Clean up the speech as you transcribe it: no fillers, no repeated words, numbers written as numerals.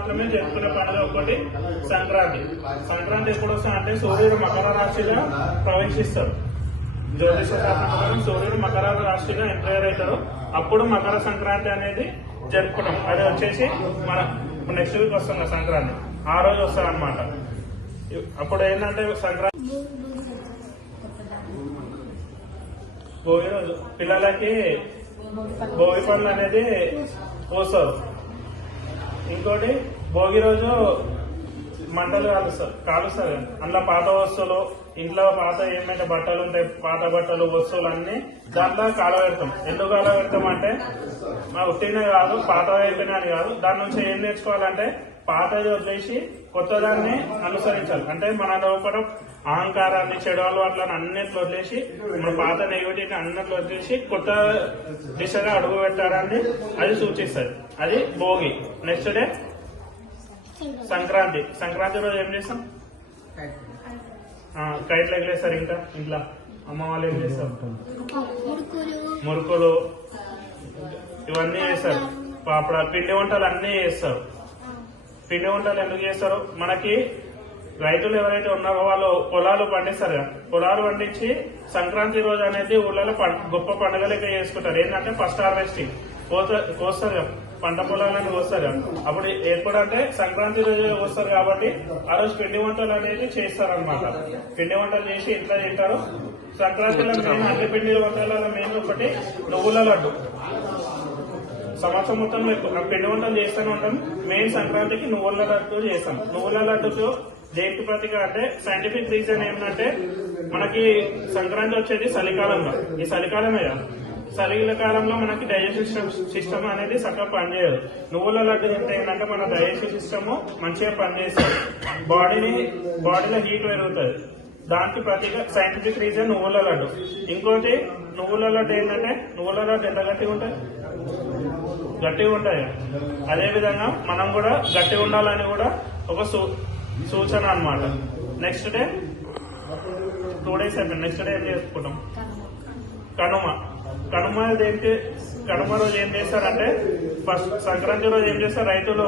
మాత్రమే జరుపుకునే పండుగ ఒకటి సంక్రాంతి. సంక్రాంతి ఎప్పుడు వస్తా అంటే సూర్యుడు మకర రాశిగా ప్రవేశిస్తాడు. జ్యోతిష శాస్త్రం ప్రకారం సూర్యుడు మకర రాశిగా ఎంటర్ అవుతాడు. అప్పుడు మకర సంక్రాంతి అనేది జరుపుకుంటాం. అది వచ్చేసి మన నెక్స్ట్ వీక్ వస్తుంది సంక్రాంతి, ఆ రోజు వస్తుంది అనమాట. అప్పుడు ఏంటంటే సంక్రాంతి భోగి రోజు పిల్లలకి భోగి పండ్లు అనేది పోస్తారు. ఇంకోటి భోగి రోజు మంటలు కాలుస్తారు. అందులో పాత వస్తువులు, ఇంట్లో పాత ఏమైనా బట్టలు ఉంటాయి, పాత బట్టలు వస్తువులు అన్ని దాంట్లో కాలబెడతాం. ఎందుకు కాలబెడతాం అంటే మా ఉట్టినే కాదు, పాత అయిపోయినా అని కాదు. దాని నుంచి ఏం నేర్చుకోవాలంటే పాతది వదిలేసి కొత్త దాన్ని అనుసరించాలి. అంటే మన లోపల అహంకారాన్ని, చెడు అలవాట్లను అన్నిట్లో వదిలేసి, మన పాత నెగిటివిటీని అన్నిట్లో వదిలేసి కొత్త దిశగా అడుగు పెట్టాలని అది సూచిస్తుంది. అది భోగి. Next day Sankranti. సంక్రాంతి రోజు ఏం చేస్తాం? కైట్లు ఎగలేస్తారు. ఇంకా ఇంట్లో అమ్మ వాళ్ళు ఏం చేస్తారు? మురుకులు ఇవన్నీ చేస్తారు. పాపడ, పిండి వంటలు అన్నీ చేస్తారు. పిండి వంటలు ఎందుకు చేస్తారు? మనకి రైతులు ఎవరైతే ఉన్నారో వాళ్ళు పొలాలు పండిస్తారు కదా, పొలాలు పండించి సంక్రాంతి రోజు అనేది ఊళ్ళలో గొప్ప పండుగలకే చేసుకుంటారు. ఏంటంటే ఫస్ట్ హార్వెస్టింగ్ కోస్తారు కదా, పంట పొలాలను కోస్తారు కదా. అప్పుడు ఎప్పుడంటే సంక్రాంతి రోజు వస్తారు కాబట్టి ఆ రోజు పిండి వంటలు అనేది చేస్తారు అనమాట. పిండి వంటలు చేసి ఇంట్లో తింటారు. సంక్రాంతిలో మెయిన్ అన్ని పిండి వంటలలో మెయిన్ ఒకటి నువ్వుల లడ్డు. సంవత్సరం మొత్తం పిండి వంటలు చేస్తూనే ఉంటాం. మెయిన్ సంక్రాంతికి నువ్వుల లడ్డు చేస్తాం. నువ్వుల లడ్డుకు దేనికి ప్రతిగా అంటే సైంటిఫిక్ రీజన్ ఏంటంటే మనకి సంక్రాంతి వచ్చేది చలికాలంలో. ఈ చలికాలమే కదా, చలికాలంలో మనకి డైజెస్టివ్ సిస్టమ్ అనేది చక్కగా పనిచేయదు. నువ్వుల లడ్డు తింటే ఏంటంటే మన డైజెస్టివ్ సిస్టమ్ మంచిగా పనిచేస్తుంది. బాడీలో హీట్ పెరుగుతుంది. దానికి ప్రతిగా సైంటిఫిక్ రీజన్ నువ్వుల లడ్డు. ఇంకోటి నువ్వుల లడ్డు ఏంటంటే నువ్వుల లడ్డు ఎంత గట్టిగా ఉంటుంది? గట్టిగా ఉంటాయి. అదే విధంగా మనం కూడా గట్టిగా ఉండాలని కూడా ఒక సూచన అన్నమాట. నెక్స్ట్ డే 2 days అయిపోయింది. నెక్స్ట్ డే ఏం చేసుకుంటాం? కనుమ. కనుమ రోజు ఏం చేస్తారంటే ఫస్ట్ సంక్రాంతి రోజు ఏం చేస్తారు రైతులు